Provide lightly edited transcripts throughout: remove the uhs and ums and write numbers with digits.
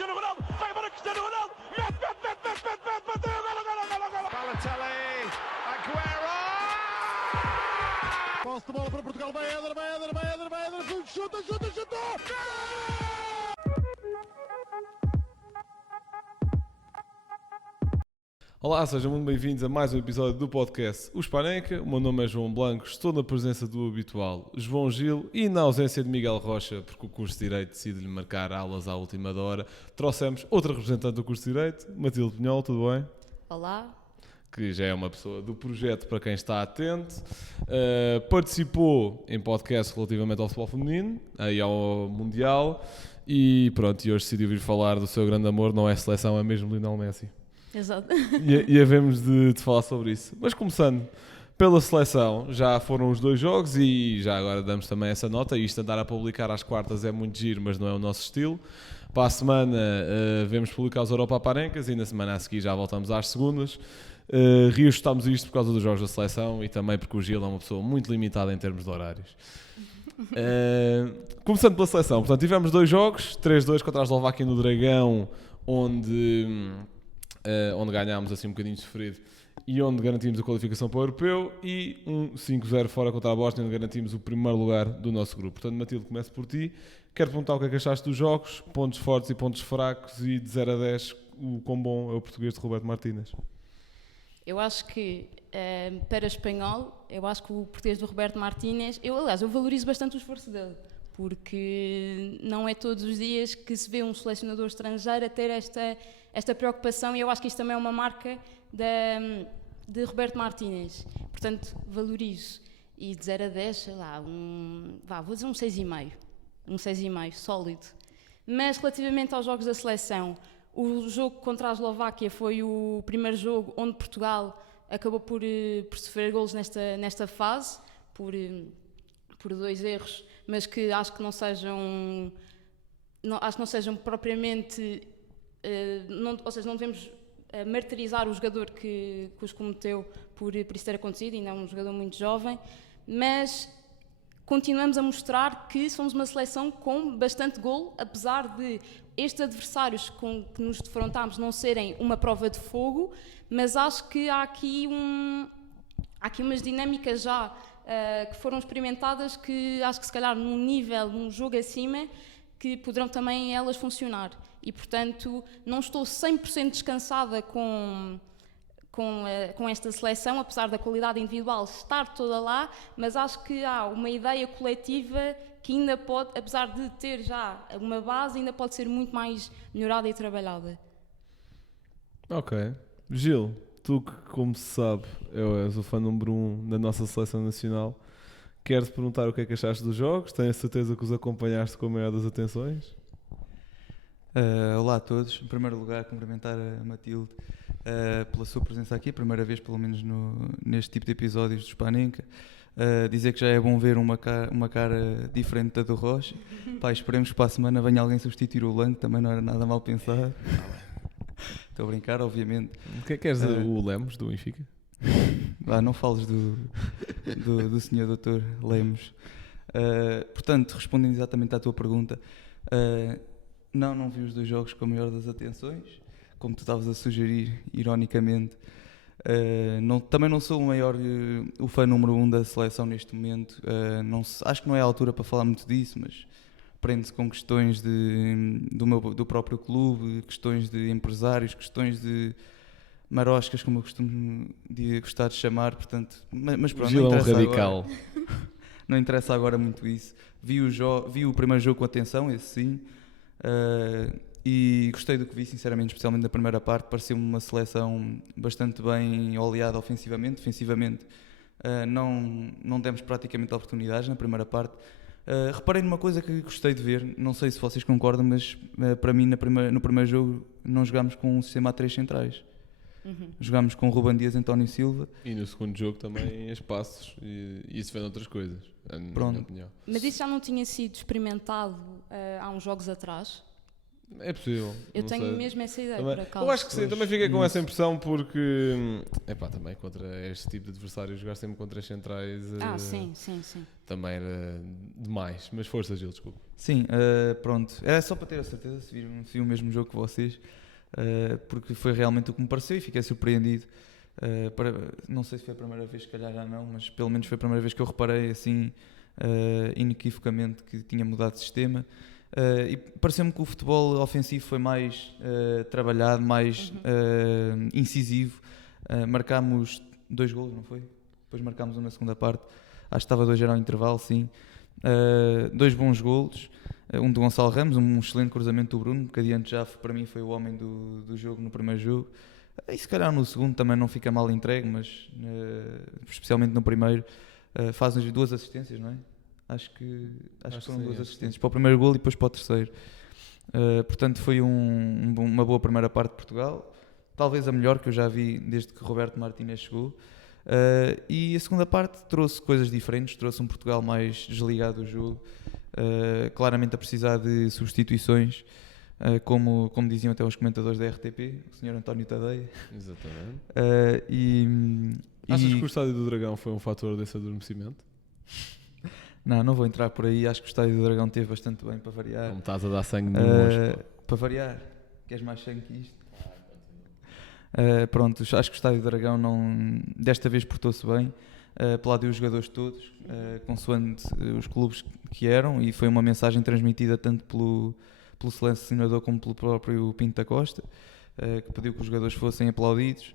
Cristiano Ronaldo, vai embora Cristiano Ronaldo, bateu, golo. Balotelli, Aguero! Posse de bola para Portugal, vai Éder, chuta! Olá, sejam muito bem-vindos a mais um episódio do podcast O Spaneca. O meu nome é João Blanco, estou na presença do habitual João Gil e na ausência de Miguel Rocha, porque o curso de Direito decide-lhe marcar aulas à última hora. Trouxemos outra representante do curso de Direito, Matilde Pinhol, tudo bem? Olá. Que já é uma pessoa do projeto para quem está atento. Participou em podcast relativamente ao futebol feminino, aí ao Mundial, e pronto, e hoje decidiu vir falar do seu grande amor, não é seleção, é mesmo Lionel Messi. Exato. E havemos de falar sobre isso. Mas começando pela seleção, já foram os 2 jogos e já agora damos também essa nota. Isto andar a publicar às quartas é muito giro, mas não é o nosso estilo. Para a semana vemos publicar os Europa Parencas e na semana a seguir já voltamos às segundas. Reajustámos isto por causa dos jogos da seleção e também porque o Gil é uma pessoa muito limitada em termos de horários. Começando pela seleção, portanto tivemos 2 jogos, 3-2 contra a Eslováquia no Dragão, onde ganhámos assim um bocadinho sofrido e onde garantimos a qualificação para o Europeu, e 5-0 fora contra a Bósnia, onde garantimos o primeiro lugar do nosso grupo. Portanto, Matilde, começo por ti. Quero perguntar o que é que achaste dos jogos, pontos fortes e pontos fracos, e de 0 a 10 o quão bom é o português de Roberto Martínez. Eu acho que, para espanhol, eu acho que o português do Roberto Martínez, eu valorizo bastante o esforço dele, porque não é todos os dias que se vê um selecionador estrangeiro a ter esta preocupação, e eu acho que isto também é uma marca de Roberto Martínez. Portanto, valorizo. E de 0 a 10, sei lá, vou dizer um 6,5. Um 6,5, sólido. Mas relativamente aos jogos da seleção, o jogo contra a Eslováquia foi o primeiro jogo onde Portugal acabou por sofrer golos nesta fase, por 2 erros, mas que acho que não sejam propriamente... ou seja, não devemos martirizar o jogador que os cometeu por isso ter acontecido, ainda é um jogador muito jovem, mas continuamos a mostrar que somos uma seleção com bastante golo, apesar de estes adversários com que nos defrontámos não serem uma prova de fogo, mas acho que há aqui umas dinâmicas já que foram experimentadas, que acho que se calhar num jogo acima, que poderão também elas funcionar. E, portanto, não estou 100% descansada com esta seleção, apesar da qualidade individual estar toda lá, mas acho que há uma ideia coletiva que ainda pode, apesar de ter já uma base, ainda pode ser muito mais melhorada e trabalhada. Ok. Gil, tu que, como se sabe, és o fã número 1 da nossa seleção nacional, quero-te perguntar o que é que achaste dos jogos. Tenho a certeza que os acompanhaste com a maior das atenções. Olá a todos. Em primeiro lugar, cumprimentar a Matilde pela sua presença aqui, primeira vez pelo menos neste tipo de episódios do Spaneca. Dizer que já é bom ver uma cara diferente da do Rocha. Pá, esperemos que para a semana venha alguém substituir o Lang, também não era nada mal pensado. Estou a brincar, obviamente. O que é que queres dizer, o Lemos do Benfica? Não fales do senhor doutor Lemos. Portanto, respondendo exatamente à tua pergunta, não vi os 2 jogos com a maior das atenções, como tu estavas a sugerir, ironicamente. Também não sou o fã número 1 da seleção neste momento. Acho que não é a altura para falar muito disso, mas prende-se com questões do próprio clube, questões de empresários, questões de maroscas, como eu costumo gostar de chamar. Portanto, mas pronto, Gil é um radical. Não interessa agora muito isso. Vi o primeiro jogo com atenção, esse sim. E gostei do que vi, sinceramente, especialmente na primeira parte. Pareceu-me uma seleção bastante bem oleada ofensivamente. Defensivamente, não demos praticamente oportunidades na primeira parte. Reparei numa coisa que gostei de ver, não sei se vocês concordam, mas para mim no primeiro jogo não jogámos com um sistema a 3 centrais. Jogámos com Ruben Dias e António Silva. E no segundo jogo também espaços, e isso vem de outras coisas, na minha opinião. Mas isso já não tinha sido experimentado há uns jogos atrás? É possível. Eu não tenho sei. mesmo essa ideia, Também- por acaso. eu acho que sim, Pois, também fiquei com isso. essa impressão porque, também contra este tipo de adversários, jogar sempre contra as centrais Sim. também era demais. Mas força, Gil, desculpa. Sim, pronto. Era só para ter a certeza se vi o mesmo jogo que vocês, porque foi realmente o que me pareceu e fiquei surpreendido. Não sei se foi a primeira vez, se calhar já não, mas pelo menos foi a primeira vez que eu reparei assim inequivocamente que tinha mudado de sistema. E pareceu-me que o futebol ofensivo foi mais trabalhado, mais incisivo. Marcámos 2 golos, não foi? Depois marcámos um na segunda parte. Acho que estava 2-0 ao intervalo, sim. 2 bons golos. Um do Gonçalo Ramos, um excelente cruzamento do Bruno, que adiante já para mim foi o homem do jogo no primeiro jogo. E se calhar no segundo também não fica mal entregue, mas especialmente no primeiro faz 2 assistências, não é? Acho que foram sim, 2 acho assistências para o primeiro golo e depois para o terceiro. Portanto, foi uma boa primeira parte de Portugal, talvez a melhor que eu já vi desde que Roberto Martínez chegou. E a segunda parte trouxe coisas diferentes, trouxe um Portugal mais desligado do jogo, claramente a precisar de substituições, como diziam até os comentadores da RTP, o Sr. António Tadeia. Exatamente. Achas E que o Estádio do Dragão foi um fator desse adormecimento? não vou entrar por aí, acho que o Estádio do Dragão teve bastante bem para variar. Como estás a dar sangue no monstro? Para variar, queres mais sangue que isto? Pronto, acho que o Estádio do Dragão desta vez portou-se bem, apelado os jogadores todos, consoante os clubes que eram, e foi uma mensagem transmitida tanto pelo selecionador como pelo próprio Pinto da Costa, que pediu que os jogadores fossem aplaudidos.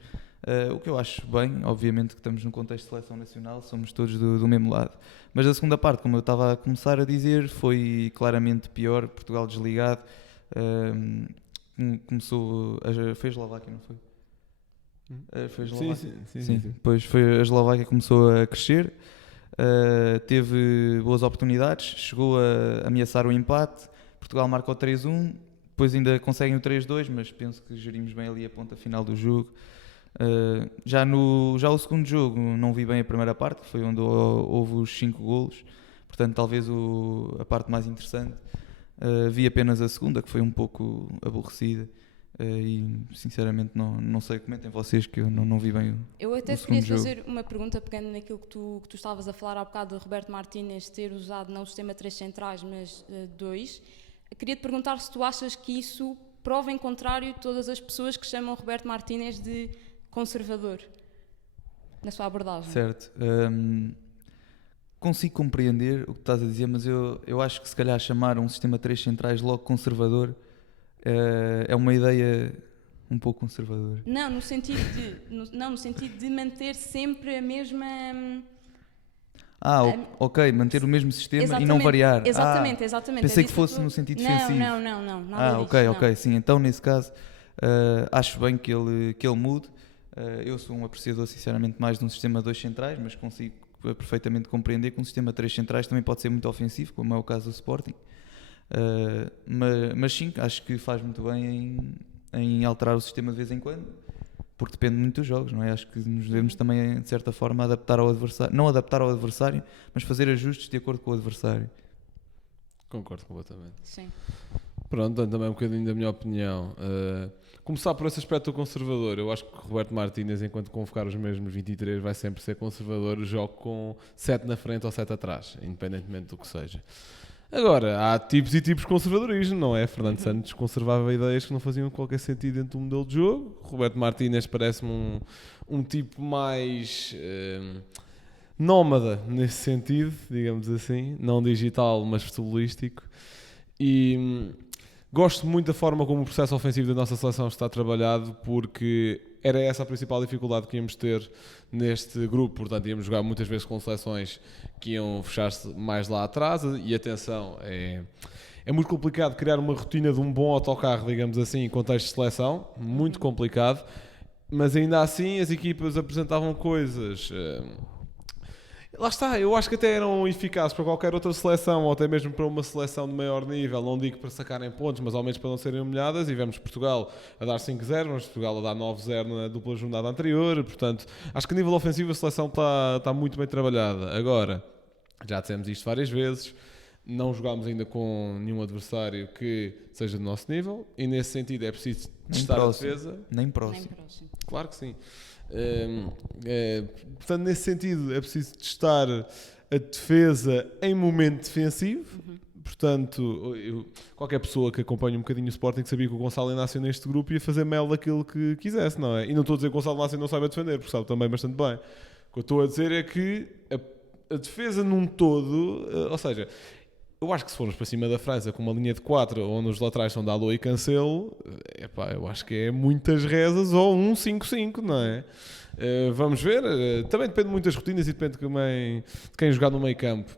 O que eu acho bem, obviamente que estamos num contexto de seleção nacional, somos todos do mesmo lado. Mas a segunda parte, como eu estava a começar a dizer, foi claramente pior. Portugal desligado, começou. Foi a Eslováquia, não foi? Foi a Eslováquia. Sim. Depois foi a Eslováquia que começou a crescer, teve boas oportunidades, chegou a ameaçar o empate. Portugal marcou 3-1, depois ainda conseguem o 3-2, mas penso que gerimos bem ali a ponta final do jogo. Já o segundo jogo não vi bem a primeira parte, que foi onde houve os 5 golos, portanto talvez a parte mais interessante. Vi apenas a segunda, que foi um pouco aborrecida, e sinceramente não sei, comentem vocês, que eu não vi bem Eu até o te queria segundo fazer uma pergunta pegando naquilo que tu estavas a falar há bocado, de Roberto Martínez ter usado não o sistema 3 centrais, mas 2. Queria te perguntar se tu achas que isso prova em contrário todas as pessoas que chamam Roberto Martínez de conservador, na sua abordagem. Certo. Consigo compreender o que estás a dizer, mas eu acho que se calhar chamar um sistema 3 centrais logo conservador é uma ideia um pouco conservadora. Não, no sentido de manter sempre a mesma... Ok, manter o mesmo sistema e não Exatamente, variar. Exatamente. Pensei É que disso fosse eu tô- no sentido defensivo. Não, nada disso. Ok, não. sim, então nesse caso acho bem que ele mude. Eu sou um apreciador sinceramente mais de um sistema 2 centrais, mas consigo perfeitamente compreender que um sistema 3 centrais também pode ser muito ofensivo, como é o caso do Sporting. Mas sim, acho que faz muito bem em alterar o sistema de vez em quando, porque depende muito dos jogos, não é? Acho que nos devemos também, de certa forma, adaptar ao adversário, não adaptar ao adversário, mas fazer ajustes de acordo com o adversário. Concordo completamente. Sim. Pronto, também um bocadinho da minha opinião. Começar por esse aspecto conservador. Eu acho que Roberto Martínez, enquanto convocar os mesmos 23, vai sempre ser conservador. Jogo com 7 na frente ou 7 atrás, independentemente do que seja. Agora, há tipos e tipos de conservadorismo, não é? Fernando Santos conservava ideias que não faziam qualquer sentido dentro do modelo de jogo. Roberto Martínez parece-me um tipo mais nómada nesse sentido, digamos assim. Não digital, mas futebolístico. E gosto muito da forma como o processo ofensivo da nossa seleção está trabalhado, porque era essa a principal dificuldade que íamos ter neste grupo. Portanto, íamos jogar muitas vezes com seleções que iam fechar-se mais lá atrás. E atenção, é muito complicado criar uma rotina de um bom autocarro, digamos assim, em contexto de seleção. Muito complicado. Mas ainda assim as equipas apresentavam coisas... Lá está, eu acho que até eram eficazes para qualquer outra seleção, ou até mesmo para uma seleção de maior nível. Não digo para sacarem pontos, mas ao menos para não serem humilhadas. E vemos Portugal a dar 5-0, vemos Portugal a dar 9-0 na dupla jornada anterior. Portanto, acho que a nível ofensivo a seleção está muito bem trabalhada. Agora, já dissemos isto várias vezes, não jogámos ainda com nenhum adversário que seja do nosso nível e nesse sentido é preciso testar a defesa. Nem Nem próximo. próximo. Claro que sim. Portanto, nesse sentido é preciso testar a defesa em momento defensivo. Portanto, qualquer pessoa que acompanhe um bocadinho o Sporting sabia que o Gonçalo Inácio neste grupo ia fazer mel daquilo que quisesse, não é? E não estou a dizer que o Gonçalo Inácio não sabe defender, porque sabe também bastante bem. O que eu estou a dizer é que a defesa num todo, ou seja, eu acho que se formos para cima da França com uma linha de 4 onde os laterais são Dalot e Cancelo, eu acho que é muitas rezas ou um 5-5, não é? Vamos ver, também depende muito das rotinas e depende também de quem jogar no meio campo.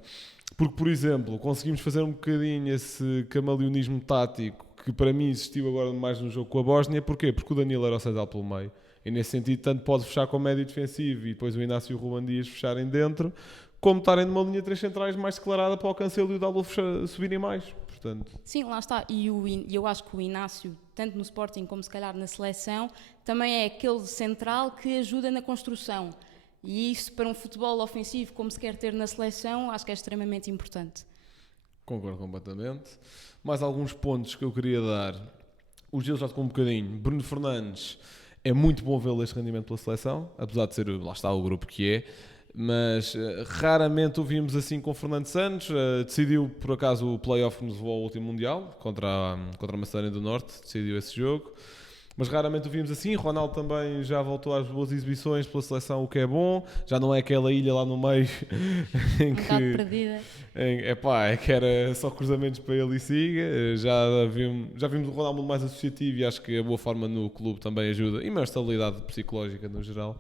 Porque, por exemplo, conseguimos fazer um bocadinho esse camaleonismo tático que para mim existiu agora mais no jogo com a Bósnia. Porquê? Porque o Danilo era o central pelo meio. E nesse sentido, tanto pode fechar com o médio defensivo e depois o Inácio e o Ruben Dias fecharem dentro, como estarem numa linha de 3 centrais mais declarada para o Cancelo e o Dalot subirem mais. Portanto, Sim, lá está. E eu acho que o Inácio, tanto no Sporting como se calhar na seleção, também é aquele central que ajuda na construção. E isso para um futebol ofensivo como se quer ter na seleção, acho que é extremamente importante. concordo completamente. Mais alguns pontos que eu queria dar. O Gil já tocou um bocadinho. Bruno Fernandes, é muito bom vê-lo este rendimento pela seleção, apesar de ser, lá está, o grupo que é. Mas raramente o vimos assim com Fernando Santos. Decidiu, por acaso, o play-off que nos levou ao último Mundial, contra a Macedónia do Norte, decidiu esse jogo. Mas raramente o vimos assim. Ronaldo também já voltou às boas exibições pela seleção, o que é bom. Já não é aquela ilha lá no meio em Um bocado que... perdida. É que era só cruzamentos para ele e siga. Já vimos o Ronaldo mais associativo e acho que a boa forma no clube também ajuda. E uma estabilidade psicológica no geral.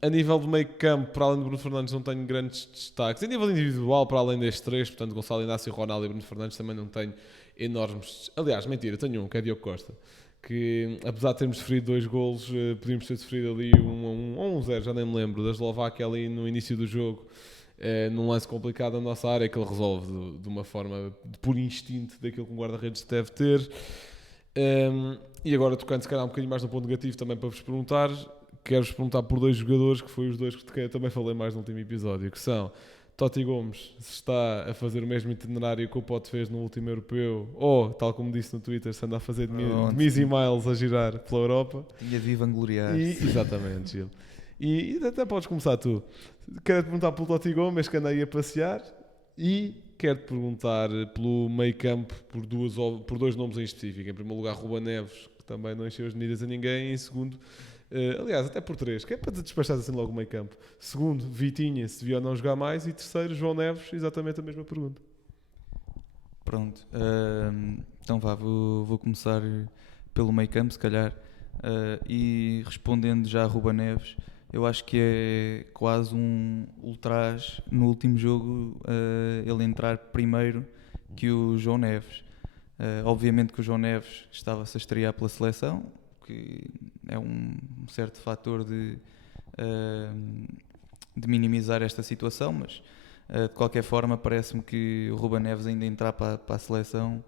A nível do meio campo, para além de Bruno Fernandes, não tenho grandes destaques. A nível individual, para além destes três, portanto, Gonçalo Inácio, Ronaldo e Bruno Fernandes, também não tenho enormes... Aliás, mentira, tenho um, que é Diogo Costa, que apesar de termos sofrido 2 golos, podíamos ter sofrido ali um 1-0, já nem me lembro, da Eslováquia ali no início do jogo, num lance complicado na nossa área, que ele resolve de uma forma por instinto daquilo que um guarda-redes deve ter. E agora, tocando se calhar um bocadinho mais no ponto negativo também para vos perguntar, quero-vos perguntar por 2 jogadores, que foi os 2 que eu também falei mais no último episódio, que são Totti Gomes, se está a fazer o mesmo itinerário que o Pote fez no último europeu, ou, tal como disse no Twitter, se anda a fazer de Mizzy Miles a girar pela Europa. Tinha de vangloriar. Exatamente, Gil. E até podes começar tu. Quero-te perguntar pelo Totti Gomes, que anda aí a passear, e quero-te perguntar pelo meio campo, por 2 nomes em específico. Em primeiro lugar, Ruben Neves, que também não encheu as medidas a ninguém, e em segundo... aliás, até por 3, que é para te despachar assim logo o meio campo. Segundo, Vitinha, se devia ou não jogar mais. E terceiro, João Neves, exatamente a mesma pergunta. Pronto, então vá, vou começar pelo meio campo, se calhar, e respondendo já a Ruben Neves, eu acho que é quase um ultraje no último jogo ele entrar primeiro que o João Neves. Obviamente que o João Neves estava-se a estrear pela seleção, que é um certo fator de minimizar esta situação, mas de qualquer forma parece-me que o Ruben Neves ainda entrar para a seleção,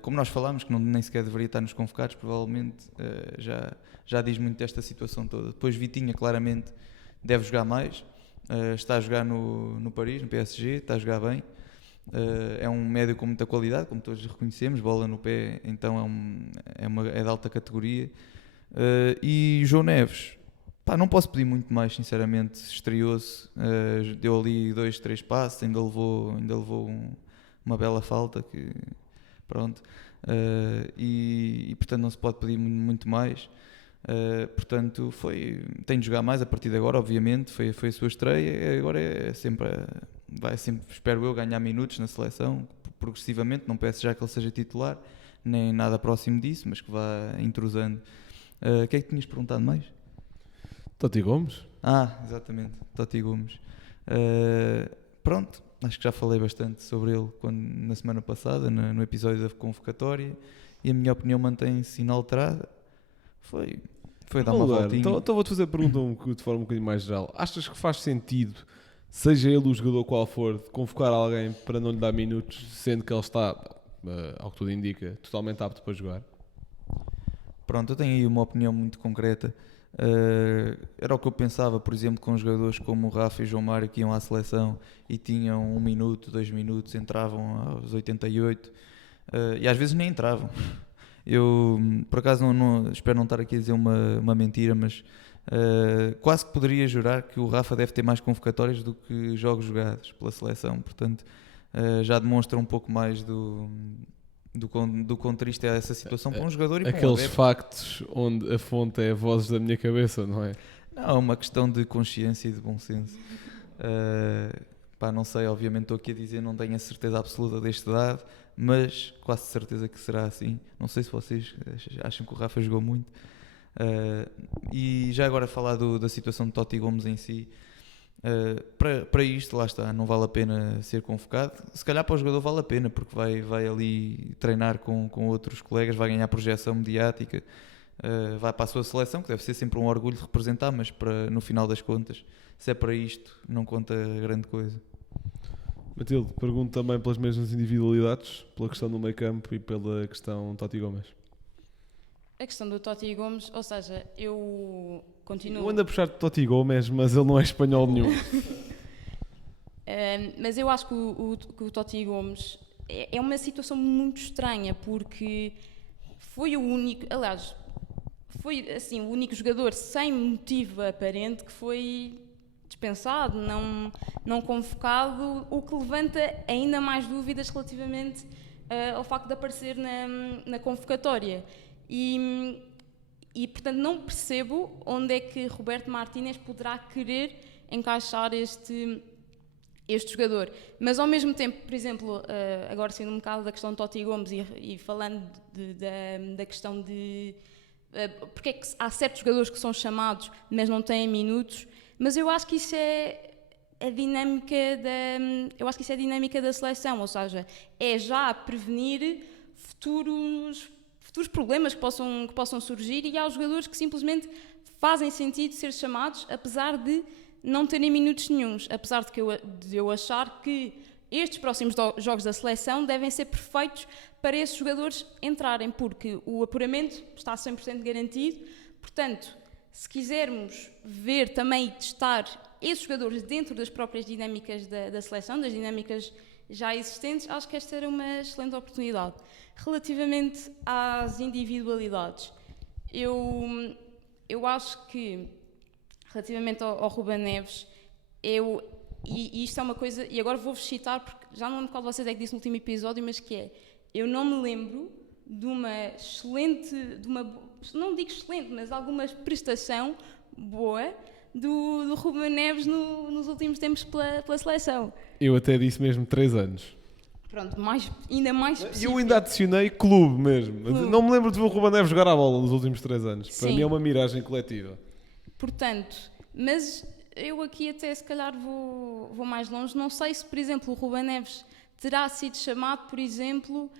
como nós falámos, que nem sequer deveria estar nos convocados, provavelmente já diz muito desta situação toda. Depois Vitinha claramente deve jogar mais, está a jogar no Paris, no PSG, está a jogar bem. É um médio com muita qualidade, como todos reconhecemos, bola no pé, então é de alta categoria. E João Neves, não posso pedir muito mais, sinceramente. Estreou-se, deu ali 2, 3 passos, ainda levou uma bela falta, que pronto, e portanto não se pode pedir muito mais. Portanto tem de jogar mais a partir de agora, obviamente. Foi a sua estreia, agora vai sempre, espero eu, ganhar minutos na seleção progressivamente. Não peço já que ele seja titular, nem nada próximo disso, mas que vá entrosando. O que é que tinhas perguntado mais? Totti Gomes? Exatamente, Totti Gomes. Pronto, acho que já falei bastante sobre ele na semana passada, no episódio da convocatória, e a minha opinião mantém-se inalterada. Foi dar uma voltinha. Então vou-te fazer a pergunta de forma um bocadinho mais geral. Achas que faz sentido, seja ele o jogador qual for, de convocar alguém para não lhe dar minutos, sendo que ele está, ao que tudo indica, totalmente apto para jogar? Pronto, eu tenho aí uma opinião muito concreta. Era o que eu pensava, por exemplo, com jogadores como o Rafa e o João Mário que iam à seleção e tinham 1 minuto, 2 minutos, entravam aos 88 e às vezes nem entravam. Eu, por acaso, espero não estar aqui a dizer uma mentira, mas quase que poderia jurar que o Rafa deve ter mais convocatórias do que jogos jogados pela seleção, portanto já demonstra um pouco mais do quão triste é essa situação para um jogador e para um Aqueles adepto. factos onde a fonte é vozes da minha cabeça, não é? Não, é uma questão de consciência e de bom senso. Não sei, obviamente estou aqui a dizer, não tenho a certeza absoluta deste dado, mas quase certeza que será assim. Não sei se vocês acham que o Rafa jogou muito. E já agora falar da situação de Totti Gomes em si, para isto, lá está, não vale a pena ser convocado. Se calhar para o jogador vale a pena, porque vai ali treinar com outros colegas, vai ganhar projeção mediática, vai para a sua seleção, que deve ser sempre um orgulho de representar, mas no final das contas, se é para isto, não conta grande coisa. Matilde, pergunto também pelas mesmas individualidades, pela questão do meio campo e pela questão Totti Gomes. A questão do Totti Gomes, ou seja, eu continuo... Eu ando a puxar de Totti Gomes, mas ele não é espanhol nenhum. Mas eu acho que o Totti Gomes é uma situação muito estranha, porque foi o único, aliás, foi assim, o único jogador sem motivo aparente que foi dispensado, não convocado, o que levanta ainda mais dúvidas relativamente ao facto de aparecer na convocatória. E, portanto, não percebo onde é que Roberto Martínez poderá querer encaixar este jogador. Mas, ao mesmo tempo, por exemplo, agora sendo um bocado da questão de Totti Gomes e falando da questão de porque é que há certos jogadores que são chamados, mas não têm minutos, mas eu acho que isso é a dinâmica da seleção, ou seja, é já prevenir futuros problemas que possam surgir, e há os jogadores que simplesmente fazem sentido ser chamados, apesar de não terem minutos nenhuns, apesar de eu achar que estes próximos jogos da seleção devem ser perfeitos para esses jogadores entrarem, porque o apuramento está 100% garantido. Portanto, se quisermos ver também e testar esses jogadores dentro das próprias dinâmicas da seleção, das dinâmicas já existentes, acho que esta era uma excelente oportunidade. Relativamente às individualidades, eu acho que, relativamente ao Ruben Neves, e isto é uma coisa, e agora vou-vos citar, porque já não lembro qual de vocês é que disse no último episódio, mas que é, eu não me lembro de uma excelente, não digo excelente, mas alguma prestação boa do Ruben Neves nos últimos tempos pela seleção. Eu até disse mesmo 3 anos. Pronto, ainda mais específico. Eu ainda adicionei clube mesmo. Clube. Não me lembro de ver o Ruben Neves jogar a bola nos últimos 3 anos. Para Sim. mim é uma miragem coletiva. Portanto, mas eu aqui até se calhar vou mais longe. Não sei se, por exemplo, o Ruben Neves terá sido chamado, por exemplo,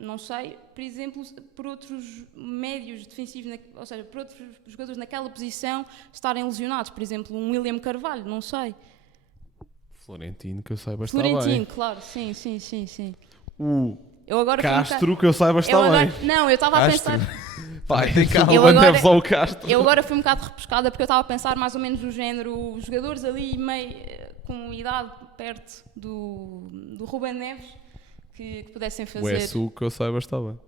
não sei, por exemplo, por outros médios defensivos, ou seja, por outros jogadores naquela posição estarem lesionados. Por exemplo, um William Carvalho, não sei. Florentino, que eu saiba, está Florentino, bem. claro, sim. O Eu agora Castro, que eu saiba, está bem. Não, eu estava a pensar... Pai, Eu Ruben agora- Neves ao Castro. Eu agora fui um bocado repescada porque eu estava a pensar mais ou menos do género, os jogadores ali meio com idade perto do Ruben Neves que pudessem O fazer. Essu, que eu saiba, está bem.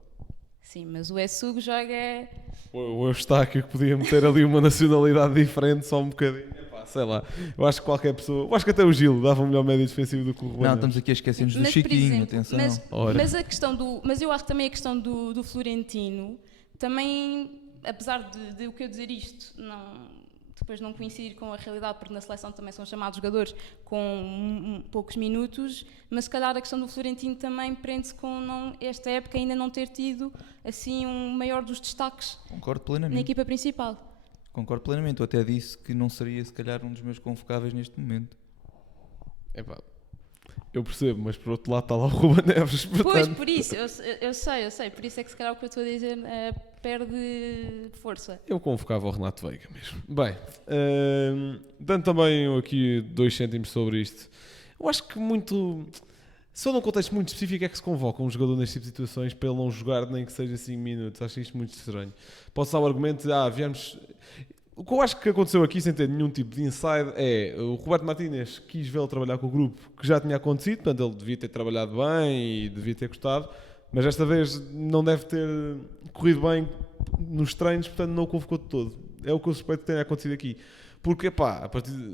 Sim, mas o Essugo joga. O Eustáquio, que podia meter ali uma nacionalidade diferente, só um bocadinho. Epá, sei lá. Eu acho que qualquer pessoa... Eu acho que até o Gil dava um melhor médio defensivo do que o Ruben Não, Neves. estamos aqui a esquecer-nos do Mas, por Chiquinho, exemplo, atenção. Ora. mas eu acho que também a questão do Florentino também, apesar de o que eu dizer isto depois não coincidir com a realidade, porque na seleção também são chamados jogadores com poucos minutos, mas se calhar a questão do Florentino também prende-se com esta época ainda não ter tido assim um maior dos destaques Concordo na plenamente. equipa principal. Concordo plenamente. Eu até disse que não seria, se calhar, um dos meus convocáveis neste momento. Epá, eu percebo, mas por outro lado está lá o Ruben Neves. Pois, Portanto, por isso, eu sei, por isso é que se calhar o que eu estou a dizer perde força. eu convocava o Renato Veiga mesmo. Bem, dando também aqui 2 cêntimos sobre isto. Eu acho que muito... só num contexto muito específico é que se convoca um jogador neste tipo de situações para ele não jogar nem que seja 5 minutos. Acho isto muito estranho. Posso dar o argumento de, viemos... O que eu acho que aconteceu aqui, sem ter nenhum tipo de inside, é o Roberto Martínez quis vê-lo trabalhar com o grupo que já tinha acontecido, portanto ele devia ter trabalhado bem e devia ter gostado, mas esta vez não deve ter corrido bem nos treinos, portanto não o convocou de todo. É o que eu suspeito que tenha acontecido aqui. Porque,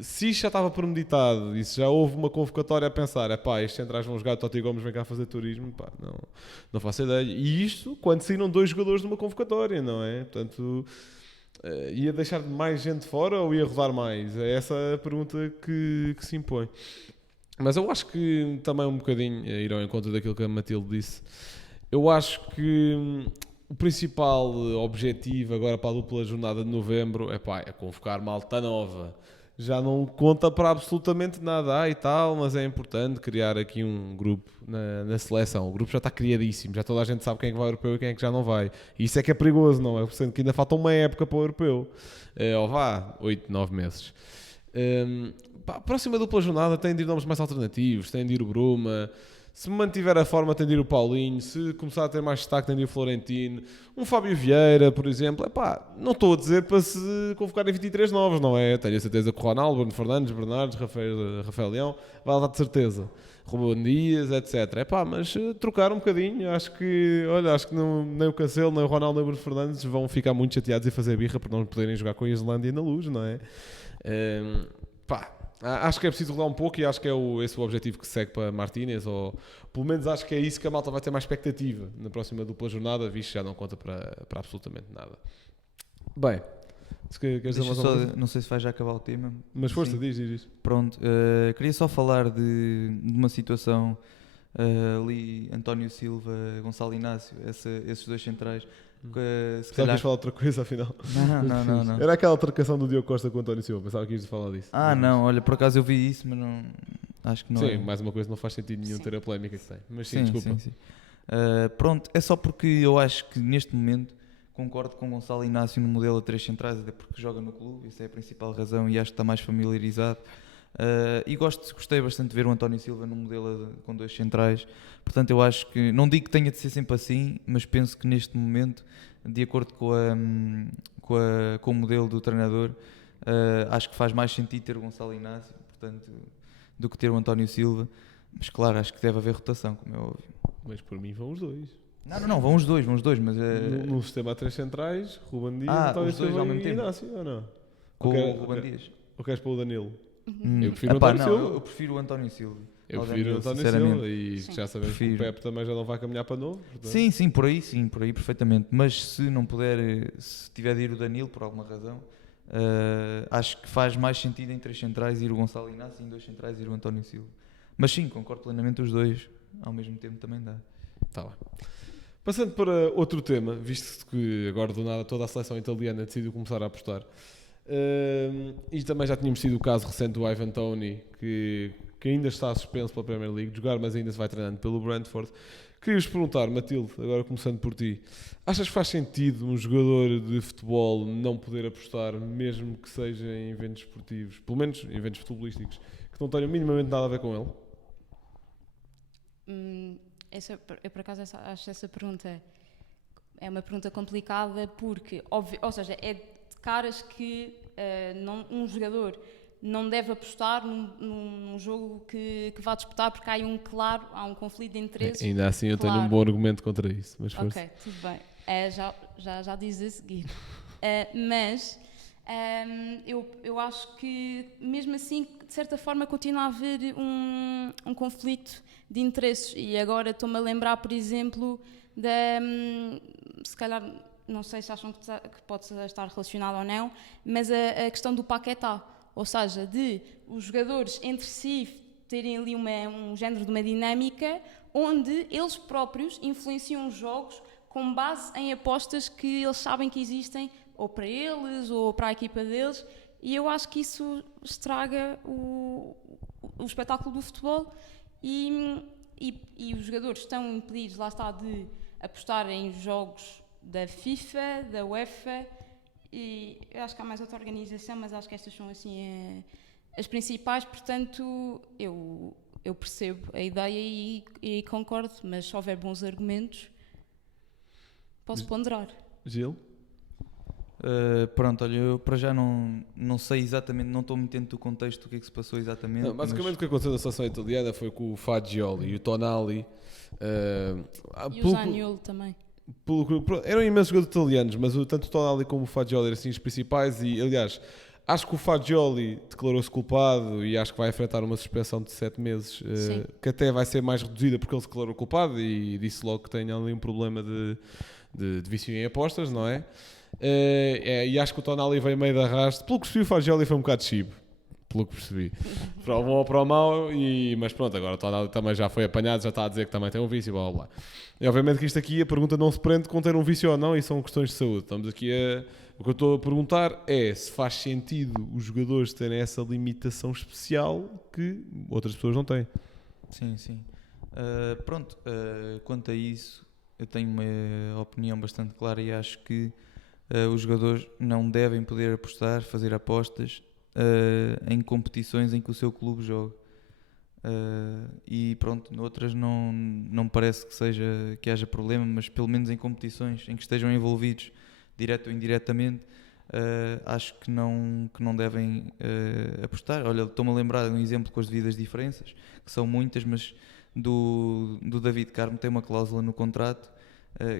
se isto já estava premeditado e se já houve uma convocatória a pensar, estes centrais vão jogar, o Totti Gomes vem cá fazer turismo, não faço ideia. E isto quando saíram 2 jogadores de uma convocatória, não é? Portanto... ia deixar mais gente fora ou ia rodar mais? É essa a pergunta que se impõe. Mas eu acho que também um bocadinho, ir ao encontro daquilo que a Matilde disse, eu acho que o principal objetivo agora para a dupla jornada de novembro é convocar malta nova. Já não conta para absolutamente nada e tal, mas é importante criar aqui um grupo na seleção. O grupo já está criadíssimo, já toda a gente sabe quem é que vai ao europeu e quem é que já não vai. E isso é que é perigoso, não é? Sendo que ainda falta uma época para o europeu. 8, 9 meses. A próxima dupla jornada tem de ir nomes mais alternativos, tem de ir o Bruma. Se mantiver a forma, tem de ir o Paulinho. Se começar a ter mais destaque, tem de ir o Florentino. Um Fábio Vieira, por exemplo. Não estou a dizer para se convocarem 23 novos, não é? Tenho a certeza que o Ronaldo, Bruno Fernandes, Bernardes, Rafael Leão, vai lá de certeza. Ruben Dias, etc. Mas trocar um bocadinho. Acho que nem o Cancelo, nem o Ronaldo, nem o Bruno Fernandes vão ficar muito chateados e fazer birra por não poderem jogar com a Islândia na Luz, não é? Acho que é preciso rodar um pouco e acho que é esse o objetivo que se segue para Martínez, ou pelo menos acho que é isso que a malta vai ter mais expectativa na próxima dupla jornada, visto que já não conta para absolutamente nada. Bem, queres dizer mais uma coisa? Não sei se vai já acabar o tema. Mas força, Sim. diz. Pronto, queria só falar de uma situação ali, António Silva, Gonçalo Inácio, esses 2 centrais. Se calhar... falar outra coisa, afinal. Não. Era aquela trocação do Diogo Costa com o António Silva. Pensava que ias falar disso. Não, olha, por acaso eu vi isso, mas não... Acho que não. Sim, mais uma coisa, não faz sentido nenhum ter a polémica que tem. Mas sim, desculpa. Sim. Pronto, é só porque eu acho que neste momento concordo com Gonçalo Inácio no modelo a 3 centrais, até porque joga no clube, isso é a principal razão e acho que está mais familiarizado. E gostei bastante de ver o António Silva no modelo com 2 centrais. Portanto, eu acho que, não digo que tenha de ser sempre assim, mas penso que neste momento, de acordo com o modelo do treinador, acho que faz mais sentido ter o Gonçalo Inácio, portanto, do que ter o António Silva. Mas claro, acho que deve haver rotação, como é óbvio. Mas por mim vão os 2. Não, vão os dois, mas... No sistema a 3 centrais, Ruben Dias, António os dois Silva ao mesmo e tempo. Inácio, ou não? Com o Ruben Dias. Ou queres para o Danilo? Eu prefiro o António Silva. Eu prefiro o António Silva. Eu prefiro o António Silva e já sabemos que o Pepe também já não vai caminhar para novo. Portanto. Sim, por aí perfeitamente. Mas se não puder, se tiver de ir o Danilo por alguma razão, acho que faz mais sentido em 3 centrais ir o Gonçalo Inácio e em 2 centrais ir o António Silva. Mas sim, concordo plenamente, os 2 ao mesmo tempo também dá. Tá lá. Passando para outro tema, visto que agora do nada toda a seleção italiana decidiu começar a apostar. E também já tínhamos tido o caso recente do Ivan Toney, que ainda está suspenso pela Premier League de jogar, mas ainda se vai treinando pelo Brentford. Queria-vos perguntar, Matilde, agora começando por ti, achas que faz sentido um jogador de futebol não poder apostar, mesmo que seja em eventos esportivos, pelo menos em eventos futebolísticos, que não tenham minimamente nada a ver com ele? Eu por acaso acho essa pergunta é uma pergunta complicada porque, ou seja, é de caras que um jogador não deve apostar num jogo que vá disputar porque há um conflito de interesses. Ainda assim eu tenho um bom argumento contra isso, mas força. Ok, tudo bem. Já diz a seguir. Mas eu acho que mesmo assim, de certa forma, continua a haver um conflito de interesses. E agora estou-me a lembrar, por exemplo, se calhar, não sei se acham que pode estar relacionado ou não, mas a questão do Paquetá. Ou seja, de os jogadores entre si terem ali um género de uma dinâmica onde eles próprios influenciam os jogos com base em apostas que eles sabem que existem, ou para eles, ou para a equipa deles, e eu acho que isso estraga o espetáculo do futebol e os jogadores estão impedidos, lá está, de apostar em jogos da FIFA, da UEFA, e eu acho que há mais outra organização, mas acho que estas são assim as principais, portanto eu eu percebo a ideia e concordo, mas se houver bons argumentos, posso ponderar. Gil? Pronto, olha, eu para já não sei exatamente, não estou muito dentro do contexto do que é que se passou exatamente. Não, basicamente o que aconteceu na seleção italiana foi que o Fagioli e o Tonali E o Zaniolo também. eram imensos jogadores italianos, mas tanto o Tonali como o Fagioli eram assim os principais e, aliás, acho que o Fagioli declarou-se culpado e acho que vai enfrentar uma suspensão de 7 meses, que até vai ser mais reduzida porque ele se declarou culpado e disse logo que tem ali um problema de vício em apostas, não é? E acho que o Tonali veio meio de arrasto. Pelo que percebi, o Fagioli foi um bocado chibo. Pelo que percebi. Para o bom ou para o mau, mas pronto, agora o Tonali também já foi apanhado, já está a dizer que também tem um vício, blá blá blá. E obviamente que isto aqui, a pergunta não se prende com ter um vício ou não, e são questões de saúde. Estamos aqui o que eu estou a perguntar é se faz sentido os jogadores terem essa limitação especial que outras pessoas não têm. Sim, sim. Pronto, quanto a isso, eu tenho uma opinião bastante clara e acho que os jogadores não devem poder apostar, fazer apostas em competições em que o seu clube joga. E pronto, noutras não me parece que haja problema, mas pelo menos em competições em que estejam envolvidos direto ou indiretamente, acho que não devem apostar. Olha, estou-me a lembrar de um exemplo com as devidas diferenças, que são muitas, mas do David Carmo tem uma cláusula no contrato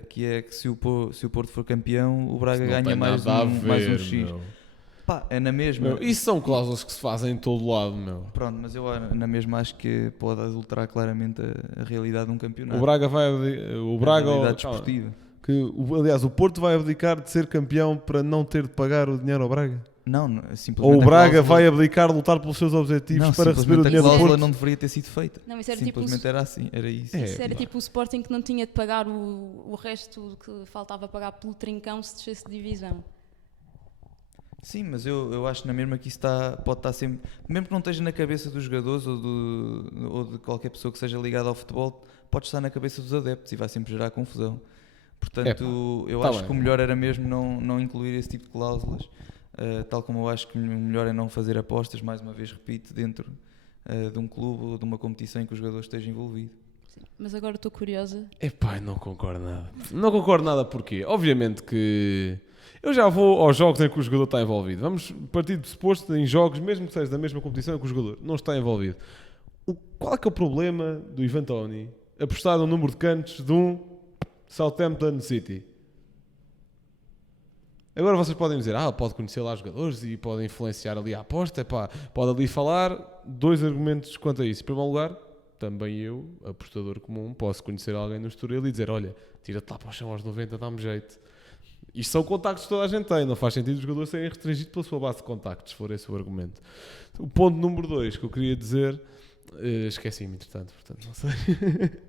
que é que se o Porto for campeão, o Braga ganha mais um X. Meu. Pá, é na mesma. Meu, isso são cláusulas que se fazem em todo lado, meu. Pronto, mas eu na mesma acho que pode adulterar claramente a realidade de um campeonato. O Braga vai... O Braga... A realidade desportiva. Aliás, o Porto vai abdicar de ser campeão para não ter de pagar o dinheiro ao Braga? Não, simplesmente Ou o Braga cláusula... vai abdicar de lutar pelos seus objetivos não, para receber o dinheiro a do cláusula Porto? não deveria ter sido feita. Não, isso era simplesmente tipo, era assim, era isso. isso era tipo o Sporting que não tinha de pagar o resto que faltava pagar pelo Trincão se descesse de divisão. Sim, mas eu acho na mesma que isso pode estar sempre... Mesmo que não esteja na cabeça dos jogadores ou de qualquer pessoa que seja ligada ao futebol, pode estar na cabeça dos adeptos e vai sempre gerar confusão. Portanto, eu acho que o melhor era mesmo não incluir esse tipo de cláusulas, tal como eu acho que o melhor é não fazer apostas, mais uma vez repito, dentro de um clube ou de uma competição em que o jogador esteja envolvido. Sim, mas agora estou curiosa. Epá, não concordo nada. Não concordo nada porquê? Obviamente que... Eu já vou aos jogos em que o jogador está envolvido. Vamos partir do suposto em jogos, mesmo que seja da mesma competição, em que o jogador não está envolvido. Qual é que é o problema do Ivan Toney apostar no número de cantos de um Southampton City? Agora vocês podem dizer, pode conhecer lá os jogadores e pode influenciar ali a aposta, epá, pode ali falar. 2 argumentos quanto a isso. Em primeiro lugar, também eu, apostador comum, posso conhecer alguém no Estoril e dizer, olha, tira-te lá para o chão aos 90, dá-me jeito. Isto são contactos que toda a gente tem, não faz sentido os jogadores serem restringidos pela sua base de contactos, se for esse o argumento. O ponto número 2 que eu queria dizer, esqueci-me entretanto, portanto não sei.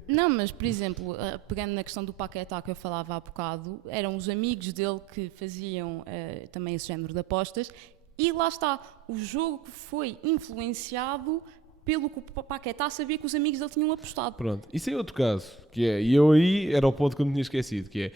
Não, mas por exemplo, pegando na questão do Paquetá que eu falava há bocado, eram os amigos dele que faziam também esse género de apostas e lá está, o jogo foi influenciado pelo que o Paquetá sabia que os amigos dele tinham apostado. Pronto, isso é outro caso, que é, e eu aí era o ponto que eu me tinha esquecido, que é,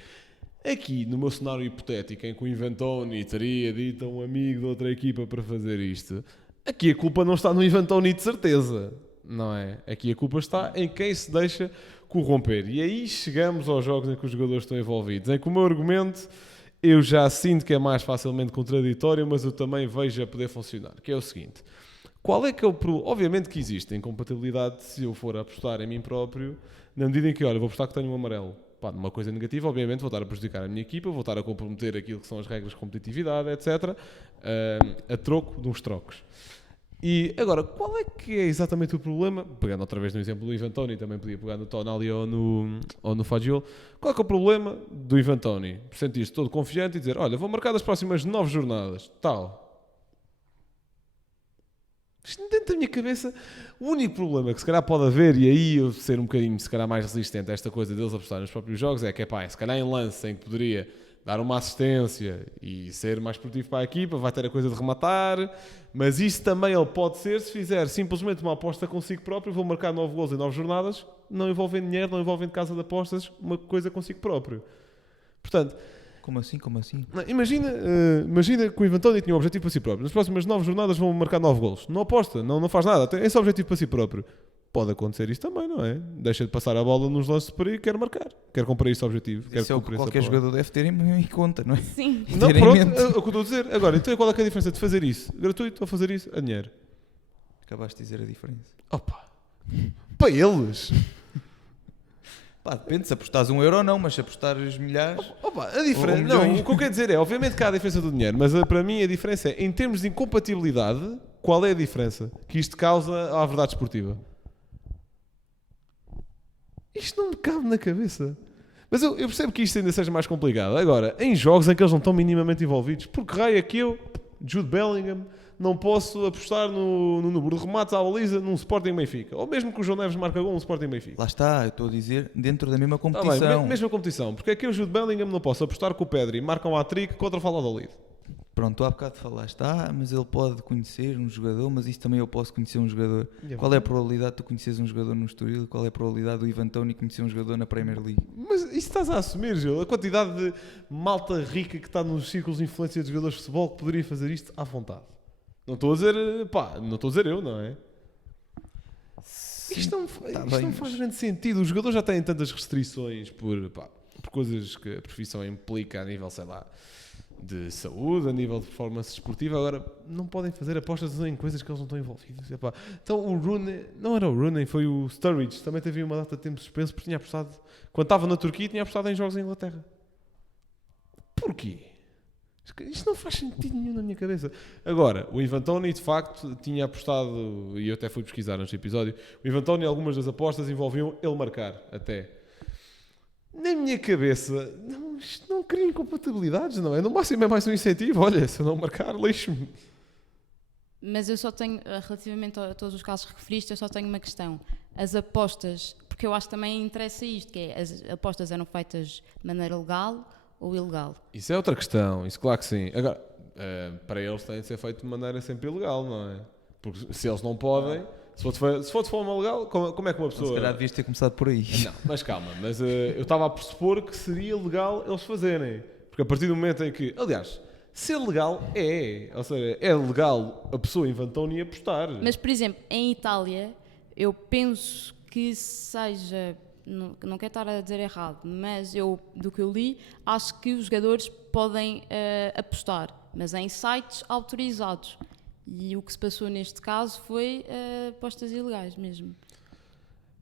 aqui no meu cenário hipotético em que o Ivan Toney teria dito a um amigo de outra equipa para fazer isto, aqui a culpa não está no Ivan Toney de certeza, não é? Aqui a culpa está em quem se deixa corromper. E aí chegamos aos jogos em que os jogadores estão envolvidos, em que o meu argumento eu já sinto que é mais facilmente contraditório, mas eu também vejo a poder funcionar, que é o seguinte. Qual é que é o problema? Obviamente que existe incompatibilidade se eu for apostar em mim próprio, na medida em que, olha, vou apostar que tenho um amarelo. Pá, uma coisa negativa, obviamente, vou estar a prejudicar a minha equipa, vou estar a comprometer aquilo que são as regras de competitividade, etc., a troco de uns trocos. E agora, qual é que é exatamente o problema? Pegando outra vez no exemplo do Ivan Toney, também podia pegar no Tonali ou no Fagioli. Qual é que é o problema do Ivan Toney? Sentir-se todo confiante e dizer, olha, vou marcar as próximas 9 jornadas, tal. Dentro da minha cabeça, o único problema que se calhar pode haver, e aí eu ser um bocadinho se calhar mais resistente a esta coisa deles apostar nos próprios jogos, é que se calhar em lance em que poderia dar uma assistência e ser mais produtivo para a equipa, vai ter a coisa de rematar, mas isso também ele pode ser se fizer simplesmente uma aposta consigo próprio, vou marcar 9 gols em 9 jornadas, não envolvendo dinheiro, não envolvendo casa de apostas, uma coisa consigo próprio. Portanto, Como assim? imagina que o Ivan Toney tinha um objetivo para si próprio. Nas próximas 9 jornadas vão marcar 9 golos. Não aposta, não faz nada. Tem esse objetivo para si próprio. pode acontecer isso também, não é? Deixa de passar a bola nos lances de perigo e quer marcar. Quer cumprir esse objetivo. Quer Isso é o que cumprir essa qualquer palavra. jogador deve ter em conta, não é? Sim. Não, ter em pronto, mente. é o que eu estou a dizer. Agora, então qual é que é a diferença de fazer isso? Gratuito ou fazer isso a dinheiro? Acabaste de dizer a diferença. Opa! Para eles! Pá, depende se apostares €1 ou não, mas se apostares milhares... Opa, a diferença... Ou Não, milhões. o que eu quero dizer é, obviamente que há a diferença do dinheiro, mas para mim a diferença é, em termos de incompatibilidade, qual é a diferença que isto causa à verdade esportiva? Isto não me cabe na cabeça. Mas eu percebo que isto ainda seja mais complicado. Agora, em jogos em que eles não estão minimamente envolvidos, por que raio é que eu, Jude Bellingham, não posso apostar no número de remates à baliza num Sporting Benfica? Ou mesmo que o João Neves marca gol num Sporting Benfica? Lá está, eu estou a dizer, dentro da mesma Tá bem, competição. mesma competição. Porque é que eu, Jude Bellingham, não posso apostar com o Pedri, marca um hat-trick contra o Valladolid? Pronto, tu há bocado falaste, mas ele pode conhecer um jogador, mas isso também eu posso conhecer um jogador. E é Qual é a probabilidade de tu conheceres um jogador no Estoril? Qual é a probabilidade do Ivan Toney conhecer um jogador na Premier League? Mas isso estás a assumir, Gil. A quantidade de malta rica que está nos círculos de influência de jogadores de futebol que poderia fazer isto à vontade. Não estou a dizer, não estou a dizer eu, não é? Isto não, tá isto bem, não faz mas- grande sentido. Os jogadores já têm tantas restrições por coisas que a profissão implica a nível, sei lá, de saúde, a nível de performance esportiva. Agora, não podem fazer apostas em coisas que eles não estão envolvidos. Epá. Então, o Rooney, não era o Rooney, foi o Sturridge. Também teve uma data de tempo suspenso porque tinha apostado, quando estava na Turquia, tinha apostado em jogos em Inglaterra. Porquê? Isto não faz sentido nenhum na minha cabeça. Agora, o Ivan Toney, de facto, tinha apostado, e eu até fui pesquisar neste episódio, o Ivan Toney, algumas das apostas envolviam ele marcar, até. Na minha cabeça, não, isto não cria incompatibilidades, não é? No máximo é mais um incentivo. Olha, se eu não marcar, lixo-me. Mas eu só tenho, relativamente a todos os casos que referiste, eu só tenho uma questão. As apostas, porque eu acho que também interessa isto, que é, as apostas eram feitas de maneira legal ou ilegal? Isso é outra questão, isso claro que sim. Agora, para eles tem de ser feito de maneira sempre ilegal, não é? Porque se eles não podem, se for de forma legal, como é que uma Então, se pessoa... calhar devias ter começado por aí. Não, mas calma, mas eu estava a pressupor que seria legal eles fazerem. Porque a partir do momento em que, aliás, ser legal ou seja, é legal a pessoa Ivan Toney apostar. Mas, por exemplo, em Itália, eu penso que seja, não quero estar a dizer errado, mas eu, do que eu li, acho que os jogadores podem apostar, mas em sites autorizados. E o que se passou neste caso foi apostas ilegais mesmo.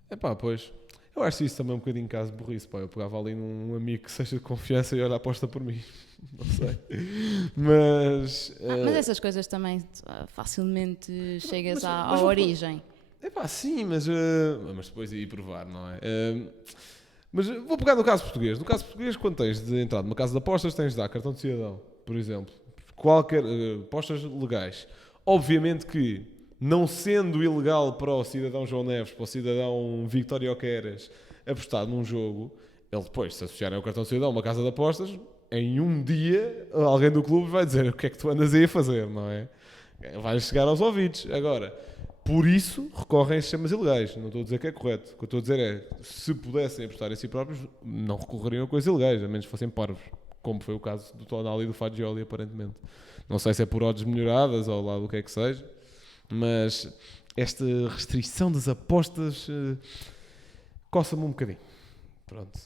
Epá, pois. Eu acho isso também um bocadinho caso de burrice, pá. Eu pegava ali num amigo que seja de confiança e olha, aposta por mim. Não sei. Mas... Mas essas coisas também facilmente chegas à vou- origem. Epá, sim, mas depois ir provar, não é? Mas vou pegar no caso português. No caso português, quando tens de entrar numa casa de apostas, tens de dar cartão de cidadão, por exemplo. Qualquer apostas legais. Obviamente que, não sendo ilegal para o cidadão João Neves, para o cidadão Victório Oqueras, apostar num jogo, ele depois, se associarem ao cartão de cidadão a uma casa de apostas, em um dia, alguém do clube vai dizer o que é que tu andas aí a fazer, não é? Vai chegar aos ouvidos. Agora, por isso, recorrem a sistemas ilegais. Não estou a dizer que é correto. O que eu estou a dizer é, se pudessem apostar em si próprios, não recorreriam a coisas ilegais, a menos que fossem parvos, como foi o caso do Tonali e do Fagioli, aparentemente. Não sei se é por odds melhoradas ou lá do que é que seja, mas esta restrição das apostas coça-me um bocadinho. Pronto.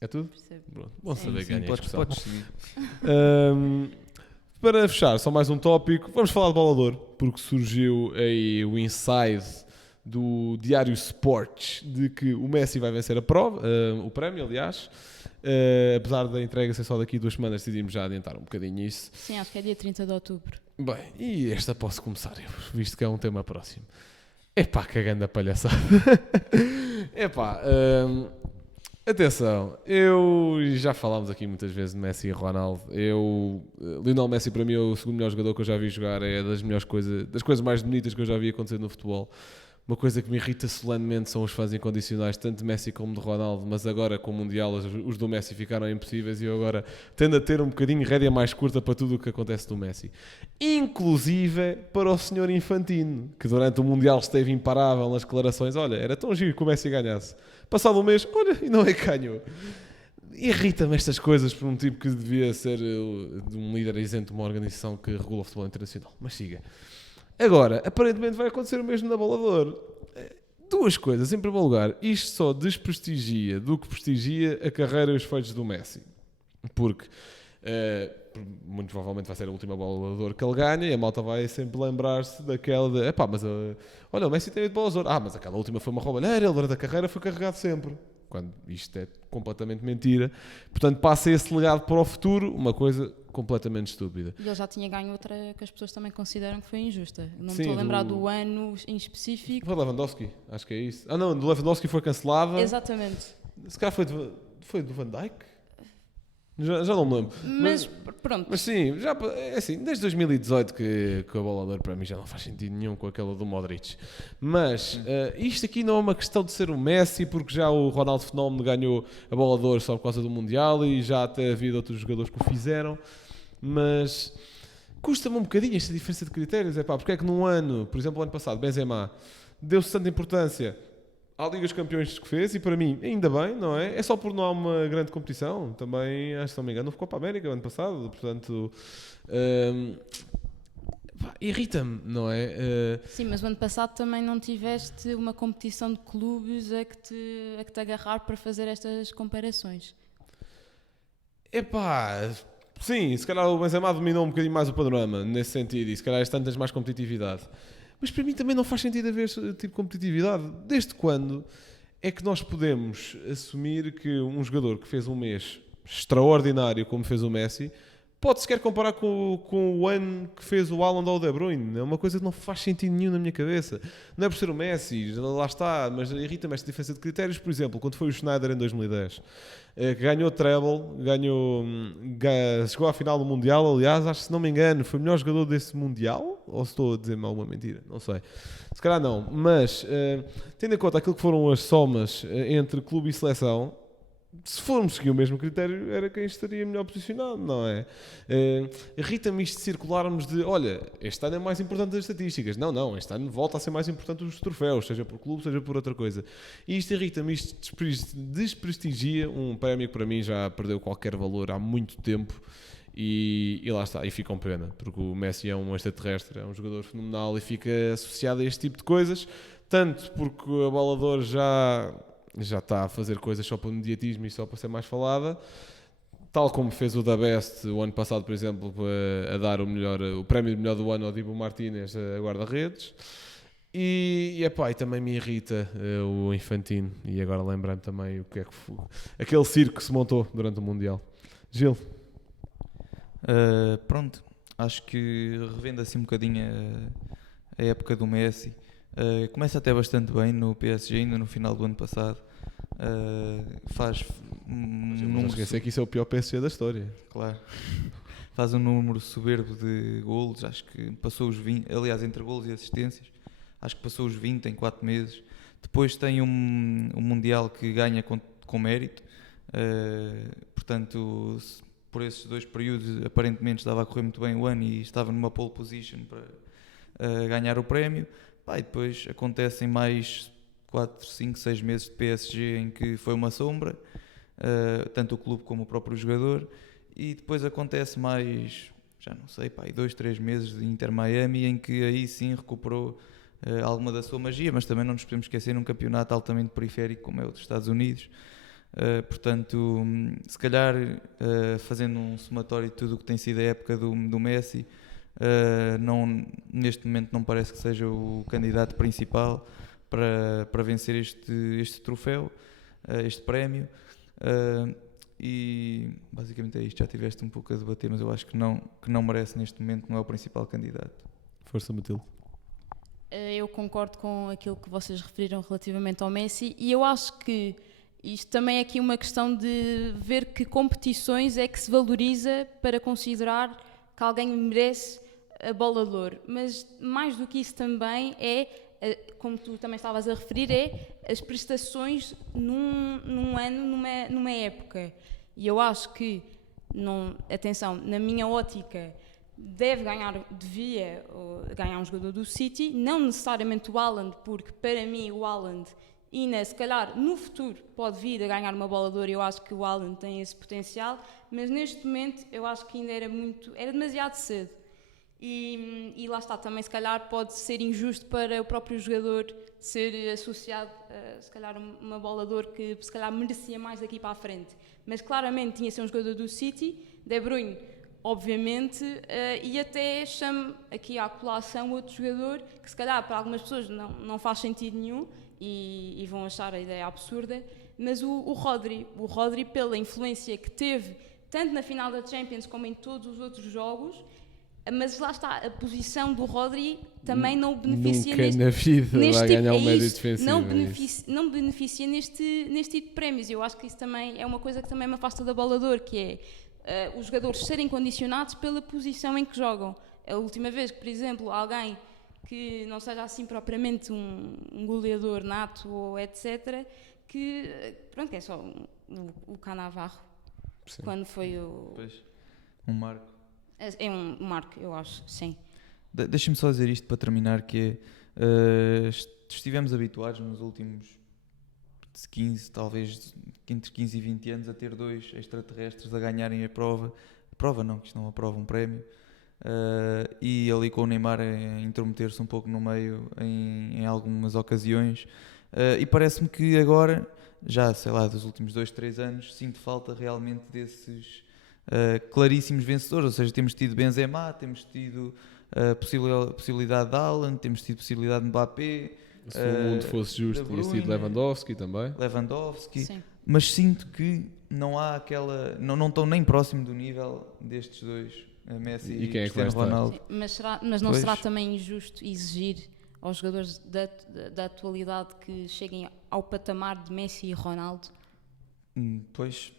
É tudo? Percebo. Pronto. Bom Sim. saber Sim, ganhar a discussão. podes seguir. Para fechar, só mais um tópico. Vamos falar de bola de ouro, porque surgiu aí o inside do Diário Sports de que o Messi vai vencer a prova, o prémio, aliás. Apesar da entrega ser só daqui a 2 semanas, decidimos já adiantar um bocadinho isso. Sim, acho que é dia 30 de outubro. Bem, e esta posso começar eu, visto que é um tema próximo. Epá, cagando a palhaçada. Epá, atenção, já falámos aqui muitas vezes de Messi e Ronaldo. Lionel Messi para mim é o segundo melhor jogador que eu já vi jogar, é das melhores coisas, das coisas mais bonitas que eu já vi acontecer no futebol. Uma coisa que me irrita solenemente são os fãs incondicionais, tanto de Messi como de Ronaldo, mas agora com o Mundial os do Messi ficaram impossíveis e eu agora tendo a ter um bocadinho rédea mais curta para tudo o que acontece do Messi. Inclusive para o senhor Infantino, que durante o Mundial esteve imparável nas declarações, olha, era tão giro que o Messi ganhasse. Passado um mês, olha, e não é que ganhou. Irrita-me estas coisas por um tipo que devia ser de um líder isento de uma organização que regula o futebol internacional. Mas siga. Agora, aparentemente vai acontecer o mesmo na Bola de Ouro. Duas coisas, em primeiro lugar, isto só desprestigia do que prestigia a carreira e os feitos do Messi. Porque muito provavelmente vai ser a última Bola de Ouro que ele ganha e a malta vai sempre lembrar-se daquela de olha, o Messi tem 8 bolas de ouro. Mas aquela última foi uma roubalheira, ele durante a carreira foi carregado sempre. Quando isto é completamente mentira. Portanto, passa esse legado para o futuro, uma coisa completamente estúpida. E ele já tinha ganho outra que as pessoas também consideram que foi injusta. Não me Sim, estou a lembrar do ano em específico. Foi Lewandowski, acho que é isso. Não, do Lewandowski foi cancelada. Exatamente. Se calhar foi do Van Dijk? Já não me lembro. Mas pronto. Mas sim, é assim, desde 2018 que a Bola de Ouro para mim já não faz sentido nenhum com aquela do Modric. Mas isto aqui não é uma questão de ser o Messi, porque já o Ronaldo Fenómeno ganhou a Bola de Ouro só por causa do Mundial e já até havia outros jogadores que o fizeram. Mas custa-me um bocadinho esta diferença de critérios. Porque é que num ano, por exemplo, o ano passado, Benzema deu-se tanta importância à Liga dos Campeões que fez, e para mim, ainda bem, não é? É só por não há uma grande competição. Também, acho que se não me engano, ficou para a América o ano passado, portanto, irrita-me, não é? Sim, mas o ano passado também não tiveste uma competição de clubes a que te agarrar para fazer estas comparações. Sim, se calhar o Benzema dominou um bocadinho mais o panorama, nesse sentido, e se calhar este ano tens mais competitividade. Mas para mim também não faz sentido haver esse tipo de competitividade. Desde quando é que nós podemos assumir que um jogador que fez um mês extraordinário como fez o Messi pode sequer comparar com o ano que fez o Haaland ou o De Bruyne? É uma coisa que não faz sentido nenhum na minha cabeça. Não é por ser o Messi, lá está, mas irrita-me esta diferença de critérios. Por exemplo, quando foi o Schneider em 2010, que ganhou treble, chegou à final do Mundial, aliás, acho que se não me engano, foi o melhor jogador desse Mundial, ou se estou a dizer alguma mentira, não sei. Se calhar não, mas tendo em conta aquilo que foram as somas entre clube e seleção, se formos seguir o mesmo critério, era quem estaria melhor posicionado, não é? Irrita-me isto de circularmos de, olha, este ano é mais importante das estatísticas. Não, este ano volta a ser mais importante os troféus, seja por clube, seja por outra coisa. E isto irrita-me, isto desprestigia um prémio que para mim já perdeu qualquer valor há muito tempo. E lá está, e fica com pena, porque o Messi é um extraterrestre, é um jogador fenomenal e fica associado a este tipo de coisas, tanto porque a Bola de Ouro já está a fazer coisas só para mediatismo e só para ser mais falada, tal como fez o da Best o ano passado, por exemplo, a dar o prémio de melhor do ano ao Dibu Martínez a guarda-redes. E também me irrita o Infantino, e agora lembrei-me também o que é que foi aquele circo que se montou durante o Mundial. Gil? Pronto, acho que revendo assim um bocadinho a época do Messi, começa até bastante bem no PSG, ainda no final do ano passado. Faz Não esquecer que isso é o pior PSG da história. Claro. Faz um número soberbo de golos, acho que passou os 20, aliás, entre golos e assistências, acho que passou os 20 em 4 meses. Depois tem um Mundial que ganha com mérito, portanto, por esses 2 períodos aparentemente estava a correr muito bem o ano e estava numa pole position para ganhar o prémio. E depois acontecem mais 4, 5, 6 meses de PSG em que foi uma sombra, tanto o clube como o próprio jogador, e depois acontece mais, já não sei, 2, 3 meses de Inter Miami em que aí sim recuperou alguma da sua magia, mas também não nos podemos esquecer num campeonato altamente periférico como é o dos Estados Unidos. Portanto, se calhar fazendo um somatório de tudo o que tem sido a época do Messi, neste momento não parece que seja o candidato principal para vencer este troféu, este prémio, e basicamente é isto. Já tiveste um pouco a debater, mas eu acho que não merece neste momento, não é o principal candidato. Força, Matilde. Eu concordo com aquilo que vocês referiram relativamente ao Messi, e eu acho que isto também é aqui uma questão de ver que competições é que se valoriza para considerar que alguém merece a Bola de Ouro. Mas mais do que isso também como tu também estavas a referir, as prestações num ano, numa época. E eu acho que, atenção, na minha ótica, devia ganhar um jogador do City, não necessariamente o Haaland, porque para mim o Haaland ainda, se calhar, no futuro pode vir a ganhar uma Bola de Ouro. Eu acho que o Haaland tem esse potencial, mas neste momento eu acho que ainda era demasiado cedo. E lá está, também se calhar pode ser injusto para o próprio jogador ser associado a se calhar uma bola de ouro que se calhar merecia mais daqui para a frente. Mas claramente tinha de ser um jogador do City, De Bruyne, obviamente, e até chamo aqui à colação outro jogador que se calhar para algumas pessoas não faz sentido nenhum e vão achar a ideia absurda, mas o Rodri pela influência que teve tanto na final da Champions como em todos os outros jogos. Mas lá está, a posição do Rodri também não beneficia Nunca na vida vai ganhar um médio isso, defensivo. não beneficia neste tipo de prémios. Eu acho que isso também é uma coisa que também me afasta da bola de ouro, que é os jogadores serem condicionados pela posição em que jogam. A última vez que, por exemplo, alguém que não seja assim propriamente um goleador nato ou etc., que pronto, é só o Cannavaro, quando foi o... Pois, um marco. É um marco, eu acho, sim. Deixa-me só dizer isto para terminar, que estivemos habituados nos últimos 15, talvez entre 15 e 20 anos, a ter 2 extraterrestres a ganharem a prova. Prova não, que isto não é uma prova, um prémio. E ali com o Neymar a intrometer-se um pouco no meio em algumas ocasiões. E parece-me que agora, já sei lá, dos últimos 2, 3 anos, sinto falta realmente desses... claríssimos vencedores, ou seja, temos tido Benzema, temos tido possibilidade de Haaland, temos tido possibilidade de Mbappé. Se o mundo fosse justo, tinha sido Lewandowski também. Sim. Mas sinto que não há aquela... Não estão nem próximo do nível destes dois, Messi e quem é que vai Cristiano estar? Ronaldo. Mas não Pois. será também injusto exigir aos jogadores da atualidade que cheguem ao patamar de Messi e Ronaldo? Pois,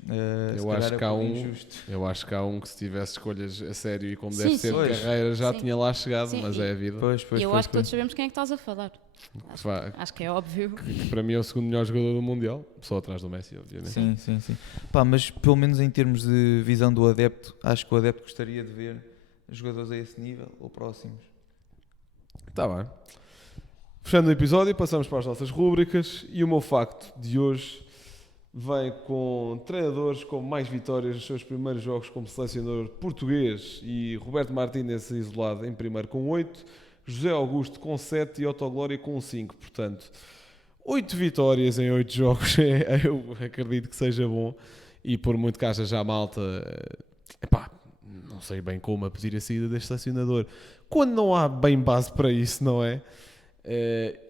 Eu se calhar acho é que há pouco um- injusto. Eu acho que há um que se tivesse escolhas a sério e como Sim, deve sim. ser de Pois. carreira já Sim. tinha lá chegado, Sim, mas e- é a vida. Pois, Eu acho que todos sabemos quem é que estás a falar. Acho que é óbvio. Que para mim é o segundo melhor jogador do Mundial, só atrás do Messi, obviamente. Sim. Pá, mas pelo menos em termos de visão do adepto, acho que o adepto gostaria de ver jogadores a esse nível ou próximos. Tá bem. Fechando o episódio, passamos para as nossas rúbricas e o meu facto de hoje vem com treinadores com mais vitórias nos seus primeiros jogos como selecionador português e Roberto Martínez isolado em primeiro com 8, José Augusto com 7 e Otto Glória com 5. Portanto, 8 vitórias em 8 jogos, eu acredito que seja bom e por muito que haja já malta, epá, não sei bem como a pedir a saída deste selecionador. Quando não há bem base para isso, não é?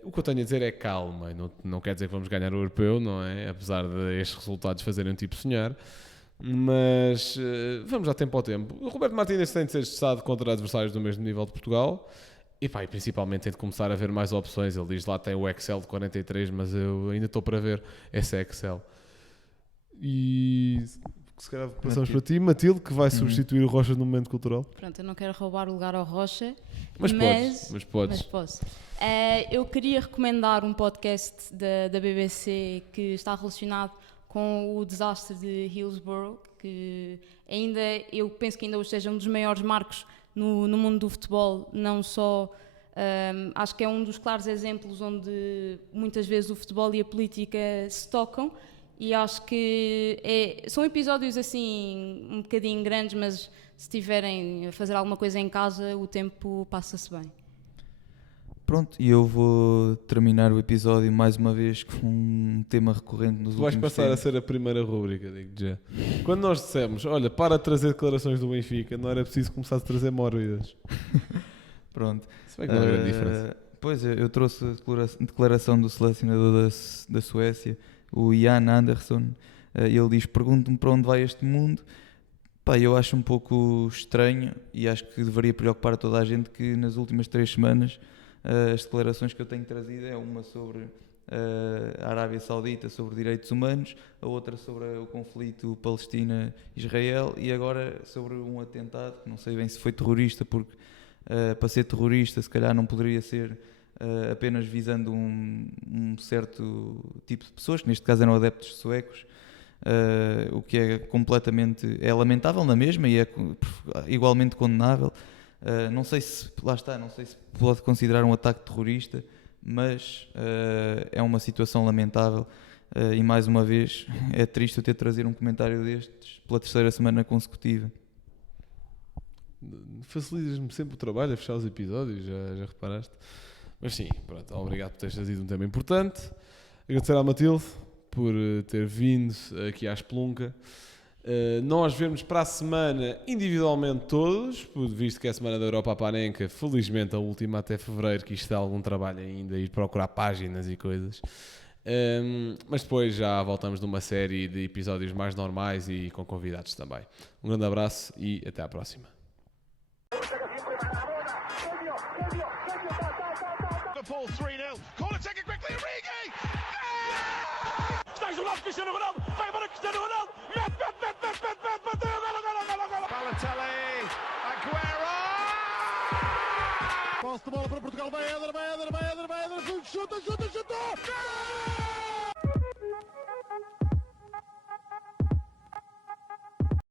O que eu tenho a dizer é calma, não quer dizer que vamos ganhar o europeu, não é? Apesar de estes resultados fazerem um tipo sonhar, mas vamos dar tempo ao tempo. O Roberto Martínez tem de ser testado contra adversários do mesmo nível de Portugal e principalmente tem de começar a ver mais opções. Ele diz lá tem o Excel de 43, mas eu ainda estou para ver esse Excel. E se calhar passamos para ti, Matilde, que vai substituir o Rocha no momento cultural. Pronto, eu não quero roubar o lugar ao Rocha, Mas podes. mas posso. Eu queria recomendar um podcast da BBC que está relacionado com o desastre de Hillsborough, que eu penso que ainda hoje seja um dos maiores marcos no mundo do futebol, não só... acho que é um dos claros exemplos onde muitas vezes o futebol e a política se tocam, e acho que são episódios assim um bocadinho grandes, mas se estiverem a fazer alguma coisa em casa, o tempo passa-se bem. Pronto, e eu vou terminar o episódio mais uma vez com um tema recorrente nos Tu vais últimos passar a tempos. ser a primeira rúbrica, digo já. Quando nós dissemos, olha, para de trazer declarações do Benfica, não era preciso começar a trazer mórbidas. Pronto. Se bem que não há grande diferença. Pois, eu trouxe a declaração do selecionador da Suécia, o Jan Andersson. Ele diz, pergunto-me para onde vai este mundo. Pá, eu acho um pouco estranho e acho que deveria preocupar toda a gente que nas últimas 3 semanas as declarações que eu tenho trazido é uma sobre a Arábia Saudita, sobre direitos humanos, a outra sobre o conflito Palestina-Israel e agora sobre um atentado, que não sei bem se foi terrorista, porque para ser terrorista se calhar não poderia ser apenas visando um certo tipo de pessoas, que neste caso eram adeptos suecos, o que é completamente lamentável na mesma e é igualmente condenável. Não sei se pode considerar um ataque terrorista, mas é uma situação lamentável e mais uma vez é triste eu ter trazido um comentário destes pela 3ª semana consecutiva. Facilitas-me sempre o trabalho a fechar os episódios, já reparaste? Mas sim, pronto, obrigado por teres trazido um tema importante. Agradecer à Matilde por ter vindo aqui à Espelunca. Nós vemos para a semana individualmente todos, visto que é a semana da Europa à Panenka, felizmente a última até fevereiro, que isto dá algum trabalho ainda, ir procurar páginas e coisas. Mas depois já voltamos numa série de episódios mais normais e com convidados também. Um grande abraço e até à próxima. Liverpool 3-0. Corner taken quickly, Origi! Está jogado Cristiano Ronaldo. Vai para Cristiano Ronaldo. Mete. Bateu. Golo. Balotelli, Aguero! Posse de bola para Portugal. Vai Éder. Chuta.